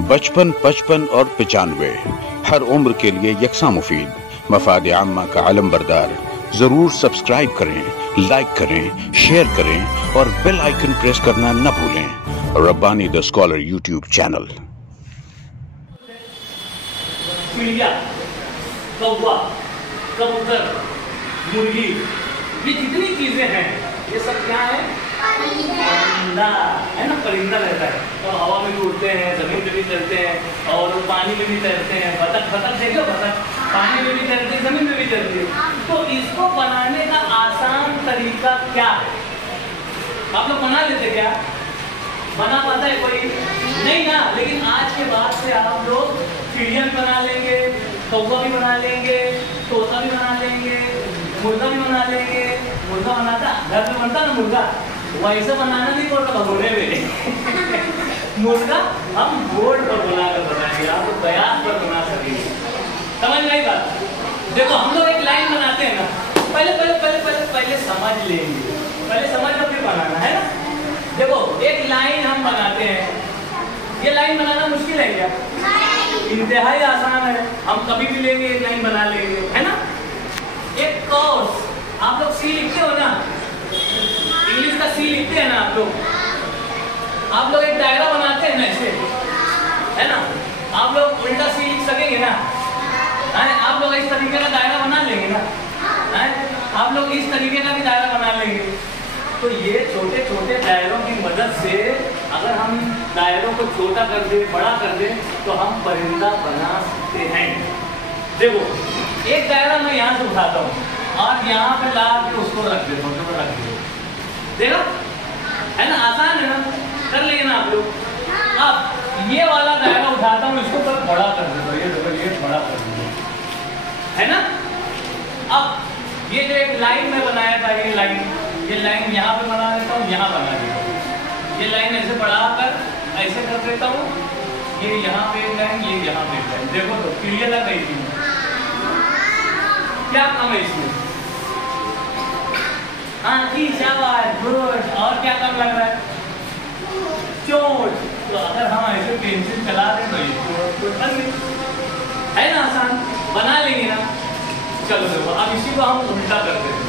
बचपन, 55 और 95 हर उम्र के लिए यकसा मुफीद। मफाद आम्मा का आलम बरदार। जरूर सब्सक्राइब करें, लाइक करें, शेयर करें और बेल आइकन प्रेस करना न भूलें। Rabbani the scholar YouTube channel. चिड़िया, कौवा, कबूतर, मुर्गी, ये जितनी चीजें हैं ये सब क्या है? परिंदा है ना। परिंदा रहता है तो हवा में भी उड़ते हैं, जमीन पे भी तैरते हैं और पानी में भी तैरते हैं। बतख देखो, बतख पानी में भी तैरती है, जमीन में भी तैरती है। तो इसको बनाने का आसान तरीका क्या है? आप लोग बना लेते क्या? बना पाता है कोई? नहीं ना। लेकिन आज के बाद से आप लोग चिड़िया भी बना लेंगे, कौवा भी बना लेंगे, तोता भी बना लेंगे, मुर्गा भी बना लेंगे। मुर्गा बनाता घर में बनता ना मुर्गा, वैसे बनाना नहीं पड़ता भगोने में। मुर्गा हम बोर्ड पर बनाकर बनाएंगे, आप प्रयास पर बना सकेंगे। समझ में आई बात? देखो हम लोग एक लाइन बनाते हैं ना, पहले समझ लेंगे, पहले समझ कर फिर बनाना है ना। देखो एक लाइन हम बनाते हैं, ये लाइन बनाना मुश्किल है क्या? इंतहाई आसान है, हम कभी भी लेंगे एक लाइन बना लेंगे, है ना। एक कोर्स, आप लोग सी लिखते हो ना, इंग्लिश का सी लिखते हैं ना आप लोग एक दायरा बनाते हैं ना ऐसे, है ना। आप लोग उल्टा सी लिख सकेंगे ना? आप लोग इस तरीके का दायरा बना लेंगे ना? आप लोग इस तरीके का भी दायरा बना लेंगे। तो ये छोटे छोटे दायरों की मदद से अगर हम दायरों को छोटा कर दे, बड़ा कर दे, तो हम परिंदा बना सकते हैं। देखो एक दायरा मैं यहाँ से उठाता हूँ और यहाँ पे ला के उसको रख देता हूँ, रख देता। देखो है ना, आसान है ना, कर लेंगे ना आप लोग। अब ये वाला दायरा उठाता हूँ, इसको पर बड़ा कर देता हूँ, ये देखो ये बड़ा कर देता है ना। अब ये जो एक लाइन में बनाया था, ये लाइन यहाँ पे बना देता हूँ, यहाँ बना देता हूँ। ये लाइन ऐसे बढ़ाकर ऐसे कर देता हूँ, ये यहाँ पे एक लाइन, ये यहाँ पे एक लाइन। देखो तो चिड़िया लग रही थी, क्या कम है इसमें? हाँ जी शाबाश, गुड। और क्या कम लग रहा है? चोट। तो अगर हम ऐसे पेंसिल चला दें तो ये चोट बन गई, है ना। आसान बना लेंगे ना। चलो देखो अब इसी को हम उल्टा कर देते हैं।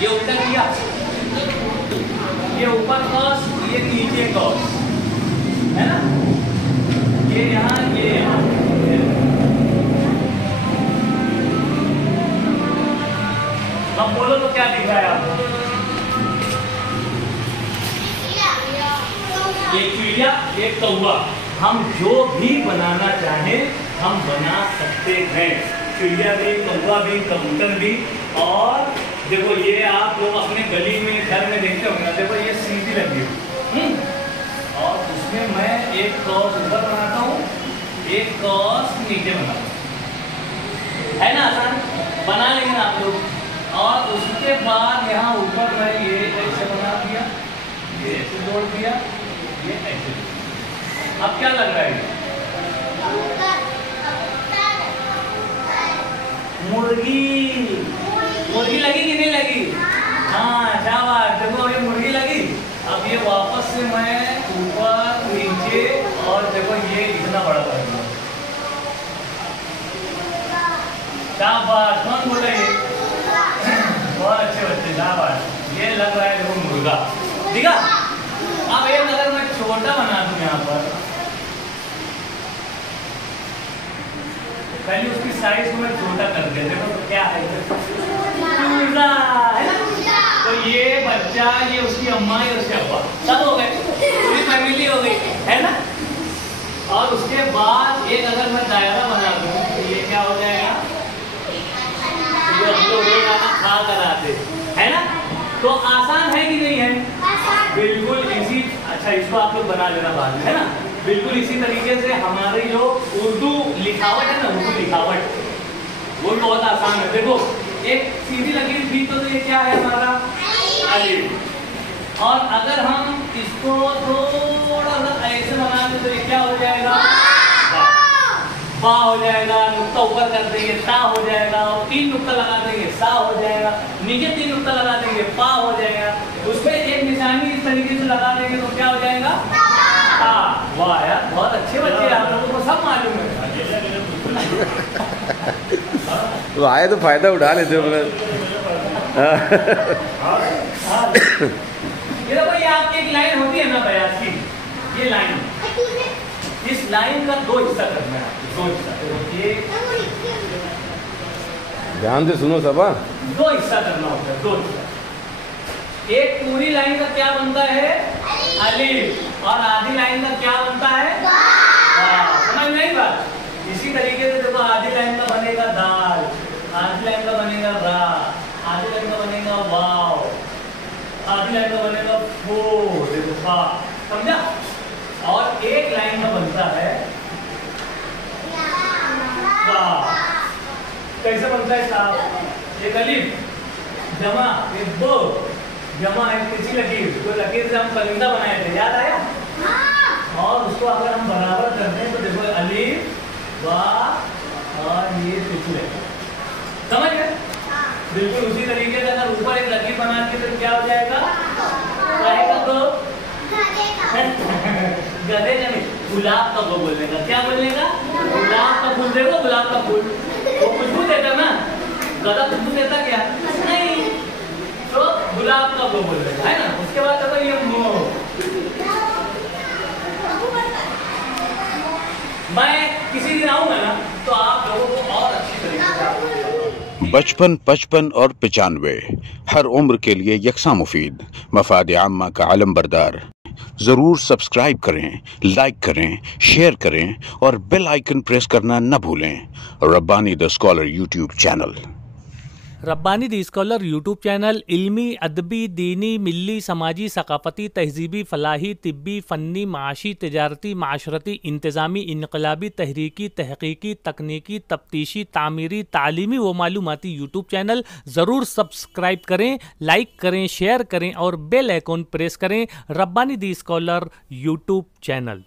ये उल्टा किया, ये ऊपर कॉस, ये नीचे कॉस, है ना। ये यहाँ, ये यहाँ। अब बोलो तो क्या दिख रहा है आपको? एक चिड़िया, एक कौवा। हम जो भी बनाना चाहें हम बना सकते हैं। चिड़िया भी, कौवा भी, कबूतर भी। और देखो ये आप लोग अपने गली में, घर में देखते होंगे ना, देखो ये सीधी लगी है और उसमें मैं एक क्रॉस ऊपर बनाता हूँ, एक क्रॉस नीचे बनाता हूँ, है ना। आसान बना लेंगे ना आप लोग। और उसके बाद यहाँ ऊपर मैं ये ऐसे बना दिया, ये ऐसे जोड़ दिया, ये ऐसे। अब क्या लग रहा है? मुर्गी लगी कि नहीं लगी? हाँ शाबाश। देखो ये मुर्गी लगी। अब ये वापस से मैं ऊपर नीचे और देखो ये इतना बड़ा कर दिया। शाबाश, कौन बोले? बहुत अच्छे बच्चे, शाबाश। ये लग रहा है देखो मुर्गा, ठीक है। अब एक अगर मैं छोटा बना दूं यहाँ पर, पहले उसकी साइज को मैं छोटा कर दिया। देखो तो क्या है? मुर्गा, है ना। तो ये बच्चा, ये उसकी अम्मा, ये उसके अब्बा, सब हो गए, पूरी फैमिली हो गई, है ना। और उसके बाद एक अगर मैं दायरा बना दूं तो ये क्या हो जाएगा? जो हम लोग खा कर आते, है ना। तो आसान है कि नहीं है? बिल्कुल इसी। अच्छा इसको आप लोग बना लेना बाद में, है ना। बिल्कुल इसी तरीके से हमारी जो उर्दू लिखावट है ना, उर्दू लिखावट वो भी बहुत आसान है। देखो एक सीधी लकीर भी तो ये क्या है हमारा? अलिफ। और अगर हम इसको थोड़ा सा ऐसे बना दें तो ये क्या हो जाएगा? बा हो जाएगा। नुक्ता ऊपर कर देंगे, ता हो जाएगा। और 3 नुक्ता लगा देंगे, सा हो जाएगा। नीचे 3 नुक्ता लगा देंगे, पा हो जाएगा। उसमें एक निशानी इस तरीके से लगा देंगे तो क्या हो जाएगा? ता। वाह यार, बहुत अच्छे बच्चे आप लोगों को सब मालूम है। तो आए तो फायदा उठा लेते हो मतलब। ये देखो, ये आपकी एक लाइन होती है ना बयास की, ये लाइन, इस लाइन का दो हिस्सा करना है, दो हिस्सा। ये ध्यान से सुनो सबा, दो हिस्सा करना होता है, दो हिस्सा। एक पूरी लाइन का क्या बनता है? अलिफ। और आधी लाइन का क्या बनता है? वाव। समझ में आई बात? इसी तरीके से देखो, आधी लाइन का बनेगा दाल, आधी लाइन का बनेगा रा, आधी लाइन का बनेगा वाव, आधी लाइन का बनेगा फो, देखो फा, समझा? और एक लाइन का बनता है वाव। कैसे बनता है साहब? एक अलिफ जमा एक बो जमा एक तिरछी लकीर, तो लकीर से हम परिंदा बनाए थे, याद आया? और उसको अगर हम बराबर करते हैं तो देखो अलिफ वाह और ये तिरछी लकीर, समझ गए? बिल्कुल उसी तरीके से अगर ऊपर एक लकीर बना के तो क्या हो जाएगा? तो गधे का नहीं, गुलाब का वो बोलने का, क्या बोलने का? गुलाब का फूल। देखो गुलाब का फूल वो खुशबू देता ना, गधा खुशबू देता क्या? नहीं, तो गुलाब का वो बोलने का है ना। उसके बाद देखो ये मैं किसी दिन आऊंगा ना तो आप लोगों को और अच्छी तरीके से। बचपन, 55 और 95 हर उम्र के लिए यकसा मुफीद, मफाद आम्मा का आलम बरदार। जरूर सब्सक्राइब करें, लाइक करें, शेयर करें और बेल आइकन प्रेस करना न भूलें। Rabbani the scholar YouTube channel. Rabbani the scholar YouTube channel इल्मी, अदबी, दीनी, मिली, समाजी, सकाफती, तहजीबी, फलाही, तिब्बी, फ़न्नी, माशी, तिजारती, माशरती, इंतज़ामी, इनकलाबी, तहरीकी, तहकीकी, तकनीकी, तफ्तीशी, तामीरी, तालीमी व मालूमाती यूट्यूब चैनल। ज़रूर सब्सक्राइब करें, लाइक करें, शेयर करें और बेल आइकन प्रेस करें। Rabbani the scholar YouTube channel.